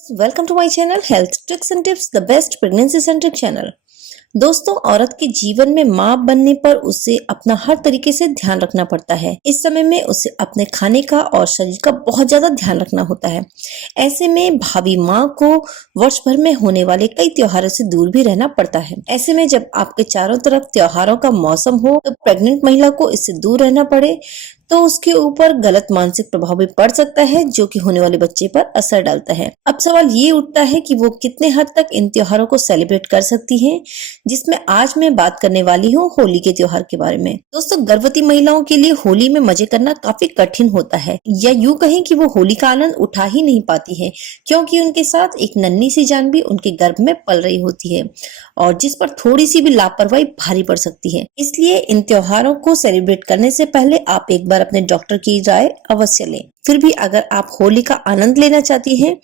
Welcome to my channel health tricks and tips the best pregnancy centric channel. दोस्तों, औरत के जीवन में मां बनने पर उसे अपना हर तरीके से ध्यान रखना पड़ता है। इस समय में उसे अपने खाने का और शरीर का बहुत ज्यादा ध्यान रखना होता है। ऐसे में भावी मां को वर्ष भर में होने वाले कई त्योहारों से दूर भी रहना पड़ता है। ऐसे में जब आपके चारों तरफ त्योहारों का मौसम हो तो प्रेग्नेंट महिला को इससे दूर रहना पड़े तो उसके ऊपर गलत मानसिक प्रभाव भी पड़ सकता है, जो कि होने वाले बच्चे पर असर डालता है। अब सवाल ये उठता है कि वो कितने हद तक इन त्योहारों को सेलिब्रेट कर सकती हैं, जिसमें आज मैं बात करने वाली हूँ होली के त्योहार के बारे में। दोस्तों, गर्भवती महिलाओं के लिए होली में मजे करना काफी कठिन होता है, या यूं कहें कि वो होली का आनंद उठा ही नहीं पाती है, क्योंकि उनके साथ एक नन्ही सी जान भी उनके गर्भ में पल रही होती है और जिस पर थोड़ी सी भी लापरवाही भारी पड़ सकती है। इसलिए इन त्योहारों को सेलिब्रेट करने से पहले आप एक बार अपने डॉक्टर की राय अवश्य लें। फिर भी अगर आप होली का आनंद लेना चाहती हैं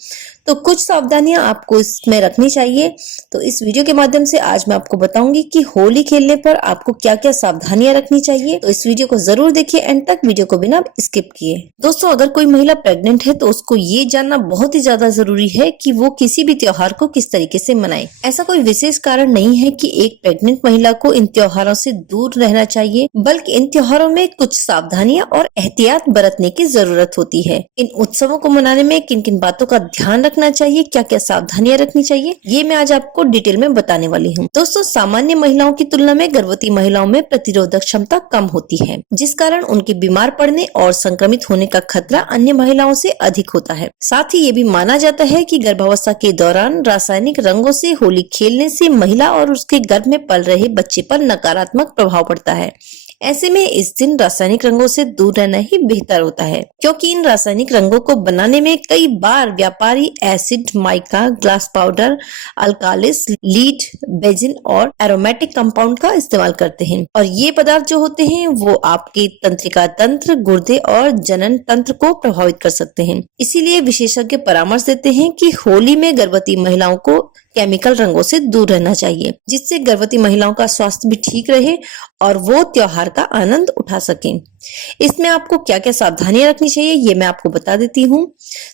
तो कुछ सावधानियां आपको इसमें रखनी चाहिए। तो इस वीडियो के माध्यम से आज मैं आपको बताऊंगी कि होली खेलने पर आपको क्या क्या सावधानियां रखनी चाहिए। तो इस वीडियो को जरूर देखिए एंड तक, वीडियो को बिना स्किप किए। दोस्तों, अगर कोई महिला प्रेग्नेंट है तो उसको ये जानना बहुत ही ज्यादा जरूरी है कि वो किसी भी त्योहार को किस तरीके से मनाए। ऐसा कोई विशेष कारण नहीं है कि एक प्रेग्नेंट महिला को इन त्योहारों से दूर रहना चाहिए, बल्कि इन त्योहारों में कुछ सावधानियां और एहतियात बरतने की जरूरत होती है। इन उत्सवों को मनाने में किन किन बातों का ध्यान रखना चाहिए, क्या क्या सावधानियां रखनी चाहिए, ये मैं आज आपको डिटेल में बताने वाली हूँ। दोस्तों, सामान्य महिलाओं की तुलना में गर्भवती महिलाओं में प्रतिरोधक क्षमता कम होती है, जिस कारण उनके बीमार पड़ने और संक्रमित होने का खतरा अन्य महिलाओं से अधिक होता है। साथ ही ये भी माना जाता है कि गर्भावस्था के दौरान रासायनिक रंगों से होली खेलने से महिला और उसके गर्भ में पल रहे बच्चे पर नकारात्मक प्रभाव पड़ता है। ऐसे में इस दिन रासायनिक रंगों से दूर रहना ही बेहतर होता है, क्योंकि इन रासायनिक रंगों को बनाने में कई बार व्यापारी acid, mica, glass powder, alkalis, lead, benzene और एरोमेटिक कंपाउंड का इस्तेमाल करते हैं। और ये पदार्थ जो होते हैं वो आपके तंत्रिका तंत्र, गुर्दे और जनन तंत्र को प्रभावित कर सकते हैं। इसीलिए विशेषज्ञ परामर्श देते हैं कि होली में गर्भवती महिलाओं को केमिकल रंगों से दूर रहना चाहिए, जिससे गर्भवती महिलाओं का स्वास्थ्य भी ठीक रहे और वो त्योहार का आनंद उठा सकें। इसमें आपको क्या क्या सावधानियां रखनी चाहिए ये मैं आपको बता देती हूँ।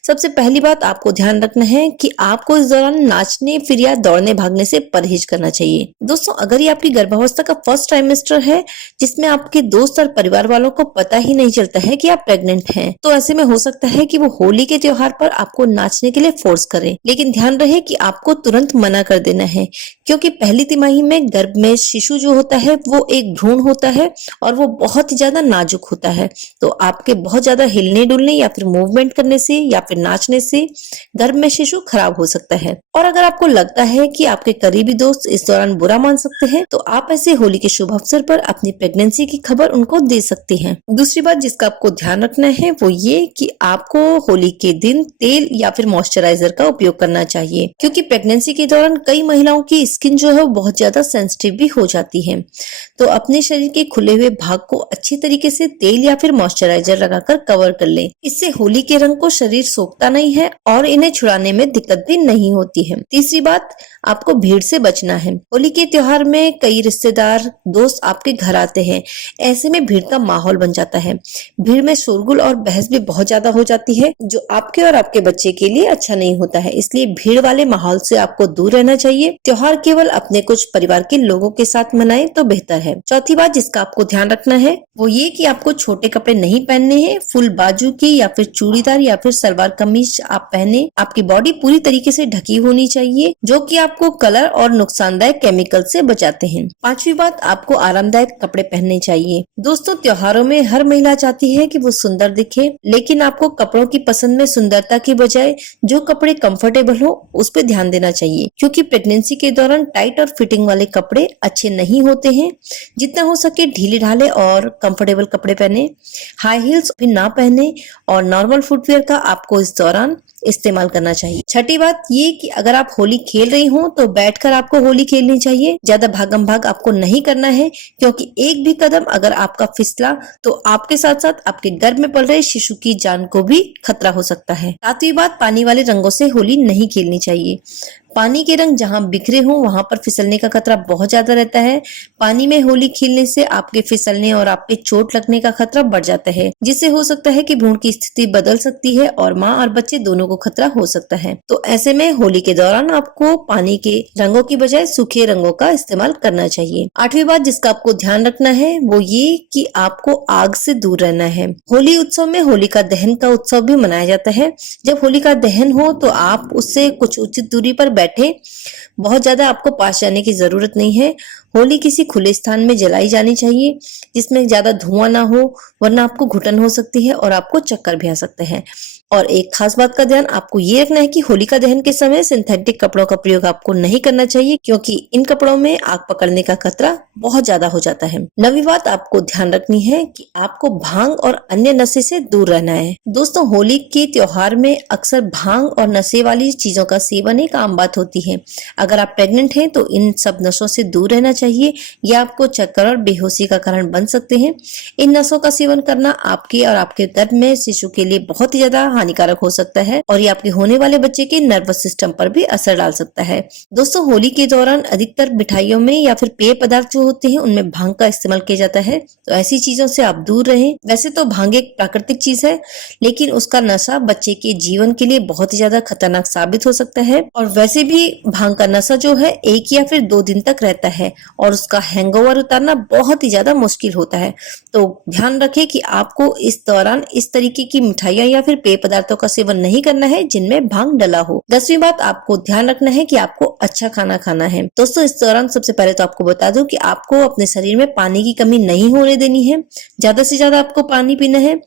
सबसे पहली बात आपको ध्यान रखना है कि आपको इस दौरान नाचने फिर या दौड़ने भागने से परहेज करना चाहिए। दोस्तों, अगर ये आपकी गर्भावस्था का फर्स्ट ट्राइमेस्टर है, जिसमें आपके दोस्त और परिवार वालों को पता ही नहीं चलता है कि आप प्रेग्नेंट हैं, तो ऐसे में हो सकता है कि वो होली के त्योहार पर आपको नाचने के लिए फोर्स करें। लेकिन ध्यान रहे कि आपको तुरंत मना कर देना है, क्योंकि पहली तिमाही में गर्भ में शिशु जो होता है वो एक भ्रूण होता है और वो बहुत ही ज्यादा नाजुक होता है। तो आपके बहुत ज्यादा हिलने डुलने या फिर मूवमेंट करने से या फिर नाचने से गर्भ में शिशु खराब हो सकता है। और अगर आपको लगता है कि आपके करीबी दोस्त इस दौरान बुरा मान सकते हैं, तो आप ऐसे होली के शुभ अवसर पर अपनी प्रेगनेंसी की खबर उनको दे सकते हैं। दूसरी बात जिसका आपको ध्यान रखना है वो ये कि आपको होली के दिन तेल या फिर मॉइस्चराइजर का उपयोग करना चाहिए, क्योंकि प्रेगनेंसी के दौरान कई महिलाओं की स्किन जो है वो बहुत ज्यादा सेंसिटिव भी हो जाती है। तो अपने शरीर के खुले हुए भाग को अच्छी तरीके से तेल या फिर मॉइस्चराइजर लगाकर कवर कर लें। इससे होली के रंग को शरीर सोखता नहीं है और इन्हें छुड़ाने में दिक्कत भी नहीं होती है। तीसरी बात, आपको भीड़ से बचना है। होली के त्योहार में कई रिश्तेदार, दोस्त आपके घर आते हैं। ऐसे में भीड़ का माहौल बन जाता है। भीड़ में शोरगुल और बहस भी बहुत ज्यादा हो जाती है, जो आपके और आपके बच्चे के लिए अच्छा नहीं होता है। इसलिए भीड़ वाले माहौल से आपको दूर रहना चाहिए। त्योहार केवल अपने कुछ परिवार के लोगों के साथ मनाएं तो बेहतर है। चौथी बात जिसका आपको ध्यान रखना है वो ये कि आपको छोटे कपड़े नहीं पहनने हैं। फुल बाजू की या फिर चूड़ीदार या फिर सलवार कमीज आप पहने। आपकी बॉडी पूरी तरीके से ढकी होनी चाहिए, जो कि आपको कलर और नुकसानदायक केमिकल से बचाते हैं। पांचवी बात, आपको आरामदायक कपड़े पहनने चाहिए। दोस्तों, त्योहारों में हर महिला चाहती है कि वो सुंदर दिखे, लेकिन आपको कपड़ों की पसंद में सुंदरता की बजाय जो कपड़े कंफर्टेबल हो उस पर ध्यान देना चाहिए, क्योंकि प्रेगनेंसी के दौरान टाइट और फिटिंग वाले कपड़े अच्छे नहीं होते हैं। जितना हो सके ढीले ढाले और कंफर्टेबल कपड़े पहने। हाई हील्स भी ना पहने और नॉर्मल फुटवेयर का आपको इस दौरान इस्तेमाल करना चाहिए। छठी बात ये कि अगर आप होली खेल रही हो तो बैठकर आपको होली खेलनी चाहिए। ज्यादा भागम भाग आपको नहीं करना है, क्योंकि एक भी कदम अगर आपका फिसला तो आपके साथ साथ आपके गर्भ में पल रहे शिशु की जान को भी खतरा हो सकता है। सातवीं बात, पानी वाले रंगों से होली नहीं खेलनी चाहिए। पानी के रंग जहाँ बिखरे हों वहां पर फिसलने का खतरा बहुत ज्यादा रहता है। पानी में होली खेलने से आपके फिसलने और आपके चोट लगने का खतरा बढ़ जाता है, जिससे हो सकता है कि भ्रूण की स्थिति बदल सकती है और माँ और बच्चे दोनों को खतरा हो सकता है। तो ऐसे में होली के दौरान आपको पानी के रंगों की बजाय सूखे रंगों का इस्तेमाल करना चाहिए। 8वीं बात जिसका आपको ध्यान रखना है वो ये कि आपको आग से दूर रहना है। होली उत्सव में होलिका दहन का उत्सव भी मनाया जाता है। जब होलिका दहन हो तो आप उससे कुछ उचित दूरी पर बैठे, बहुत ज्यादा आपको पास जाने की जरूरत नहीं है। होली किसी खुले स्थान में जलाई जानी चाहिए जिसमें ज्यादा धुआं ना हो, वरना आपको घुटन हो सकती है और आपको चक्कर भी आ सकते हैं। और एक खास बात का ध्यान आपको ये रखना है कि होलिका दहन के समय सिंथेटिक कपड़ों का प्रयोग आपको नहीं करना चाहिए, क्योंकि इन कपड़ों में आग पकड़ने का खतरा बहुत ज्यादा हो जाता है। 9वीं बात आपको ध्यान रखनी है कि आपको भांग और अन्य नशे से दूर रहना है। दोस्तों, होली के त्योहार में अक्सर भांग और नशे वाली चीजों का सेवन एक आम बात होती है। अगर आप प्रेग्नेंट हैं तो इन सब नशों से दूर रहना चाहिए। ये आपको चक्कर और बेहोशी का कारण बन सकते हैं। इन नशों का सेवन करना आपके और आपके गर्भ में शिशु के लिए बहुत ही ज्यादा हानिकारक हो सकता है और ये आपके होने वाले बच्चे के नर्वस सिस्टम पर भी असर डाल सकता है। दोस्तों, होली के दौरान अधिकतर मिठाइयों में या फिर पेय पदार्थ जो होते हैं उनमें भांग का इस्तेमाल किया जाता है, तो ऐसी चीजों से आप दूर रहें। वैसे तो भांग एक प्राकृतिक चीज है, लेकिन उसका नशा बच्चे के जीवन के लिए बहुत ही ज्यादा खतरनाक साबित हो सकता है। और वैसे भी भांग का नशा जो है 1 या फिर 2 दिन तक रहता है और उसका हैंगओवर उतारना बहुत ही ज्यादा मुश्किल होता है। तो ध्यान रखें कि आपको इस दौरान इस तरीके की मिठाइयां या फिर पेय पदार्थों का सेवन नहीं करना है जिनमें भांग डला हो। 10वीं बात आपको ध्यान रखना है कि आपको अच्छा खाना खाना है। दोस्तों, इस दौरान सबसे पहले तो आपको बता दूं कि आपको अपने शरीर में पानी की कमी नहीं होने देनी है। ज्यादा से ज्यादा आपको पानी पीना है।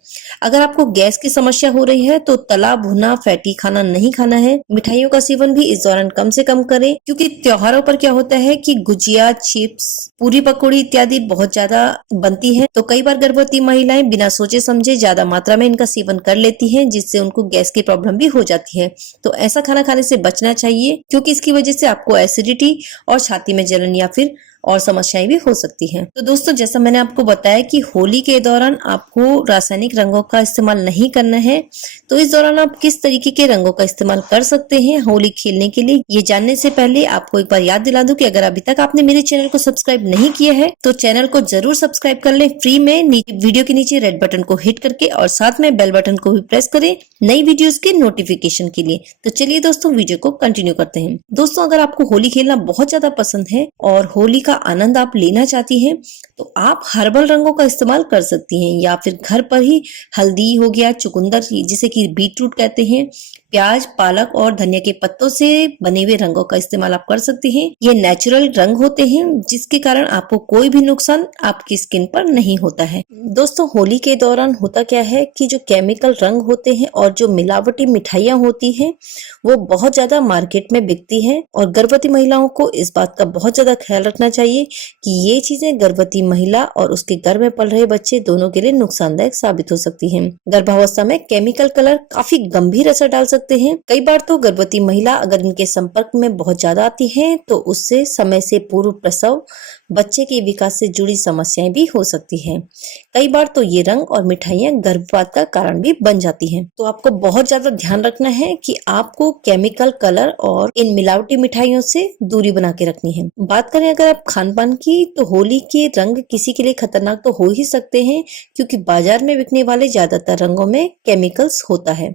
अगर आपको गैस की समस्या हो रही है तो तला भुना फैटी खाना नहीं खाना है। मिठाइयों का सेवन भी इस दौरान कम से कम करें, क्योंकि त्योहारों पर क्या होता है कि गुजिया, चिप्स, पूरी पकौड़ी इत्यादि बहुत ज्यादा बनती है, तो कई बार गर्भवती महिलाएं बिना सोचे समझे ज्यादा मात्रा में इनका सेवन कर लेती हैं, जिससे उनको गैस की प्रॉब्लम भी हो जाती है। तो ऐसा खाना खाने से बचना चाहिए, क्योंकि इसकी वजह से आपको एसिडिटी और छाती में जलन या फिर और समस्याएं भी हो सकती हैं। तो दोस्तों, जैसा मैंने आपको बताया कि होली के दौरान आपको रासायनिक रंगों का इस्तेमाल नहीं करना है, तो इस दौरान आप किस तरीके के रंगों का इस्तेमाल कर सकते हैं होली खेलने के लिए, ये जानने से पहले आपको एक बार याद दिला दूं कि अगर अभी तक आपने मेरे चैनल को सब्सक्राइब नहीं किया है तो चैनल को जरूर सब्सक्राइब कर लें फ्री में, वीडियो के नीचे रेड बटन को हिट करके, और साथ में बेल बटन को भी प्रेस करें नई वीडियोस के नोटिफिकेशन के लिए। तो चलिए दोस्तों, वीडियो को कंटिन्यू करते हैं। दोस्तों, अगर आपको होली खेलना बहुत ज्यादा पसंद है और होली का आनंद आप लेना चाहती हैं तो आप हर्बल रंगों का इस्तेमाल कर सकती हैं, या फिर घर पर ही हल्दी हो गया, चुकंदर जिसे कि बीटरूट कहते हैं, प्याज, पालक और धनिया के पत्तों से बने हुए रंगों का इस्तेमाल आप कर सकती हैं। ये नेचुरल रंग होते हैं जिसके कारण आपको कोई भी नुकसान आपकी स्किन पर नहीं होता है। दोस्तों, होली के दौरान होता क्या है कि जो केमिकल रंग होते हैं और जो मिलावटी मिठाइयाँ होती हैं वो बहुत ज्यादा मार्केट में बिकती हैं, और गर्भवती महिलाओं को इस बात का बहुत ज्यादा ख्याल रखना चाहिए कि ये चीजें गर्भवती महिला और उसके गर्भ में पल रहे बच्चे दोनों के लिए नुकसानदायक साबित हो सकती हैं। गर्भावस्था में केमिकल कलर काफी गंभीर असर डाल सकते हैं। कई बार तो गर्भवती महिला अगर इनके संपर्क में बहुत ज्यादा आती है तो उससे समय से पूर्व प्रसव, बच्चे के विकास से जुड़ी समस्याएं भी हो सकती हैं। कई बार तो ये रंग और मिठाइयां गर्भपात का कारण भी बन जाती हैं। तो आपको बहुत ज्यादा ध्यान रखना है कि आपको केमिकल कलर और इन मिलावटी मिठाइयों से दूरी बना के रखनी है। बात करें अगर आप खान पान की, तो होली के रंग किसी के लिए खतरनाक तो हो ही सकते हैं, क्योंकि बाजार में बिकने वाले ज्यादातर रंगों में केमिकल्स होता है।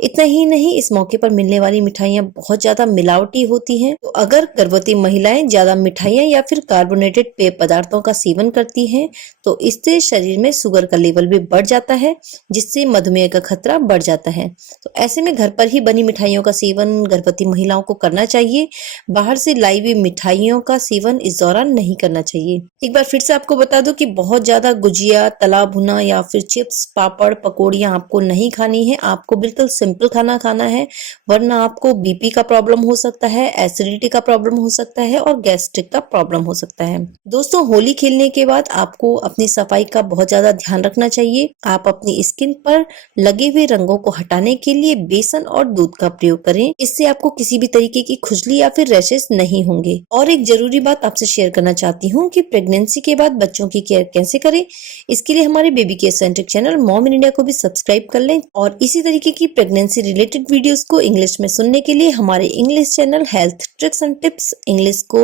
इतना ही नहीं, इस मौके पर मिलने वाली मिठाइयां बहुत ज्यादा मिलावटी होती हैं। तो अगर गर्भवती महिलाएं ज्यादा मिठाइयां या फिर कार्बोनेटेड पेय पदार्थों का सेवन करती हैं तो इससे शरीर में शुगर का लेवल भी बढ़ जाता है, जिससे मधुमेह का खतरा बढ़ जाता है। तो ऐसे में घर पर ही बनी मिठाइयों का सेवन गर्भवती महिलाओं को करना चाहिए। बाहर से लाई हुई मिठाइयों का सेवन इस दौरान नहीं करना चाहिए। एक बार फिर से आपको बता दूं कि बहुत ज्यादा गुजिया, तला भुना या फिर चिप्स, पापड़, पकौड़ियां आपको नहीं खानी है। आपको बिल्कुल सिंपल खाना खाना है, वरना आपको बीपी का प्रॉब्लम हो सकता है, एसिडिटी का प्रॉब्लम हो सकता है और गैस्ट्रिक का प्रॉब्लम हो सकता है। दोस्तों, होली खेलने के बाद आपको अपनी सफाई का बहुत ज्यादा ध्यान रखना चाहिए। आप अपनी स्किन पर लगे हुए रंगों को हटाने के लिए बेसन और दूध का प्रयोग करें। इससे आपको किसी भी तरीके की खुजली या फिर रैशेस नहीं होंगे। और एक जरूरी बात आपसे शेयर करना चाहती हूँ कि प्रेगनेंसी के बाद बच्चों की केयर कैसे करें, इसके लिए हमारे baby care centric channel mom in India को भी सब्सक्राइब कर लें और इसी तरीके की प्रेगनेंसी रिलेटेड रिलेटेड वीडियोस को इंग्लिश में सुनने के लिए हमारे English channel health tricks and tips English को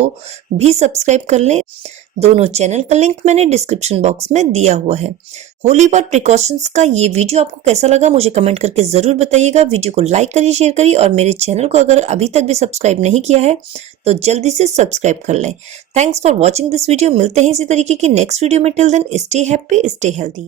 भी सब्सक्राइब कर लें। दोनों चैनल का लिंक मैंने डिस्क्रिप्शन बॉक्स में दिया हुआ है। होली पर प्रिकॉशंस का ये वीडियो आपको कैसा लगा मुझे कमेंट करके जरूर बताइएगा। वीडियो को लाइक करिए, शेयर करिए और मेरे चैनल को अगर अभी तक भी सब्सक्राइब नहीं किया है तो जल्दी से सब्सक्राइब कर लें। Thanks for watching this video. मिलते हैं इसी तरीके की नेक्स्ट वीडियो में। Till then stay happy, stay healthy.